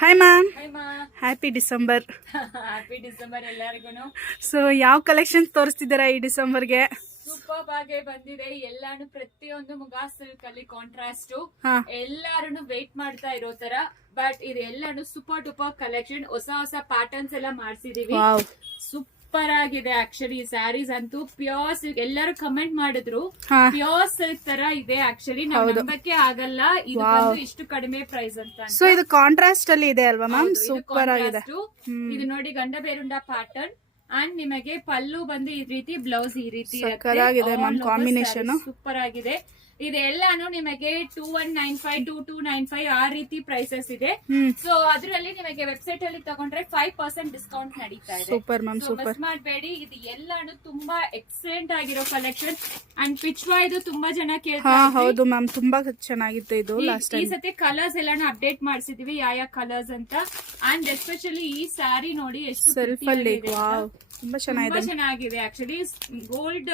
Hi ma'am, Hi ma. Happy December. Happy December ಎಲ್ಲರಿಗೂ. So ಯಾವ collections ತೋರಿಸ್ತಿದ್ದೀರಾ ಈ ಡಿಸೆಂಬರ್ಗೆ? Super ಆಗಿ ಬಂದಿದೆ ಎಲ್ಲಾನು, ಪ್ರತಿಯೊಂದು ಮುಗಾ ಸಿಲ್ಕ್ ಅಲ್ಲಿ ಕಾಂಟ್ರಾಸ್ಟ್ ಹಾ. ಎಲ್ಲಾರು ವೇಟ್ ಮಾಡ್ತಾ ಇರೋ ತರ. ಬಟ್ ಇದು ಎಲ್ಲಾನು ಸೂಪರ್ ಟೂಪರ್ ಕಲೆಕ್ಷನ್, ಹೊಸ ಹೊಸ ಪ್ಯಾಟರ್ನ್ಸ್ ಎಲ್ಲ ಮಾಡ್ಸಿದೀವಿ. ವಾವ್, ಸೂಪರ್ ಆಗಿದೆ ಆಕ್ಚುಲಿ. ಸ್ಯಾರೀಸ್ ಅಂತೂ ಪ್ಯೂರ್ ಸಿಲ್ಕ್, ಎಲ್ಲರೂ ಕಮೆಂಟ್ ಮಾಡಿದ್ರು ಹಾ. ಪ್ಯೂರ್ ಸಿಲ್ಕ್ ತರ ಇದೆ. ಆಕ್ಚುಲಿ ನಾವು ಹೌದು. ನಂಬಕ್ಕೆ ಆಗಲ್ಲ ಇದು Wow. ಬಂದು ಇಷ್ಟು ಕಡಿಮೆ ಪ್ರೈಸ್ ಅಂತ. ಸೊ ಇದು ಕಾಂಟ್ರಾಸ್ಟ್ ಅಲ್ಲಿ ಇದೆ ಅಲ್ವಾ ಮ್ಯಾಮ್? ಹೌದು, ಇದು ಸೂಪರ್ ಆಗಿದೆ. contrast. ಇದು ನೋಡಿ ಗಂಡ ಬೇರುಂಡ ಪ್ಯಾಟರ್ನ್ ಅಂಡ್ ನಿಮಗೆ ಪಲ್ಲು ಬಂದು ಈ ರೀತಿ, ಬ್ಲೌಸ್ ಈ ರೀತಿ ಸಕ್ಕತ್ತಾಗಿದೆ ma'am combination. ಸೂಪರ್ ಆಗಿದೆ. ಇದೆಲ್ಲಾನು ನಿಮಗೆ 2195 2295 ಆ ರೀತಿ ಪ್ರೈಸಸ್ ಇದೆ. ಸೊ ಅದರಲ್ಲಿ ನಿಮಗೆ ವೆಬ್ಸೈಟ್ ಅಲ್ಲಿ ತಗೊಂಡ್ರೆ 5% ಡಿಸ್ಕೌಂಟ್ ನಡೀತಾ ಇದೆ. Super ma'am, so super. Miss ಮಾಡಬೇಡಿ. ಇದು ಎಲ್ಲಾನು ತುಂಬಾ ಎಕ್ಸಲೆಂಟ್ ಆಗಿರೋ ಕಲೆಕ್ಷನ್. ಅಂಡ್ ಪಿಚ್ವಾ ಇದು ತುಂಬಾ ಜನ ಹಾ ಕೇಳ್ತಾರೆ. ಹೌದು ಮ್ಯಾಮ್, ತುಂಬಾ ಚೆನ್ನಾಗಿತ್ತು ಇದು ಲಾಸ್ಟ್ ಈ ಟೈಮ್. ಸತಿ ಕಲರ್ಸ್ ಎಲ್ಲಾನು ಅಪ್ಡೇಟ್ ಮಾಡಿಸಿದೀವಿ, ಯಾವ ಕಲರ್ಸ್ ಅಂತ. ಅಂಡ್ ಎಸ್ಪೆಷಲಿ ಈ ಸ್ಯಾರಿ ನೋಡಿ ಎಷ್ಟು ಸೆಲ್ಫ್ ಅಲ್ಲಿ ವಾವ್, ತುಂಬಾ ಚೆನ್ನಾಗಿದೆ. ಚೆನ್ನಾಗಿದೆ ಆಕ್ಚುಲಿ. ಗೋಲ್ಡ್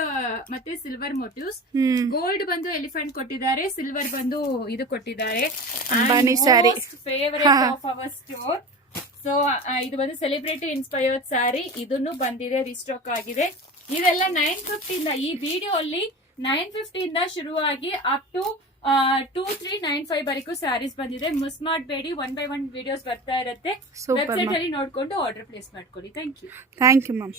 ಮತ್ತೆ ಸಿಲ್ವರ್ ಮೋಟಿವ್ಸ್. ಹ್ಮ್, ಗೋಲ್ಡ್ ಬಂದು ಎಲಿಫೆಂಟ್ ಕೊಟ್ಟಿದ್ದಾರೆ, ಸಿಲ್ವರ್ ಬಂದು ಇದು ಕೊಟ್ಟಿದ್ದಾರೆ. Ambani sari. Favourite of our store. So ಇದು ಬಂದು ಸೆಲೆಬ್ರಿಟಿ ಇನ್ಸ್ಪೈರ್ಡ್ ಸ್ಯಾರಿ. ಇದನ್ನು ಬಂದಿದೆ, ರಿಸ್ಟಾಕ್ ಆಗಿದೆ. ಇದೆಲ್ಲ 950 ಇಂದ, ಈ ವಿಡಿಯೋ ಅಲ್ಲಿ 950 ಇಂದ ಶುರುವಾಗಿ ಅಪ್ ಟು 2395 ವರೆಗೂ ಸ್ಯಾರೀಸ್ ಬಂದಿದೆ. ಮಿಸ್ ಮಾಡಬೇಡಿ, 1 by 1 ವಿಡಿಯೋಸ್ ಬರ್ತಾ ಇರುತ್ತೆ. Super, website ma'am. ಅಲ್ಲಿ ನೋಡ್ಕೊಂಡು ಆರ್ಡರ್ ಪ್ಲೇಸ್ ಮಾಡ್ಕೊಳ್ಳಿ. Thank you. Thank you ma'am.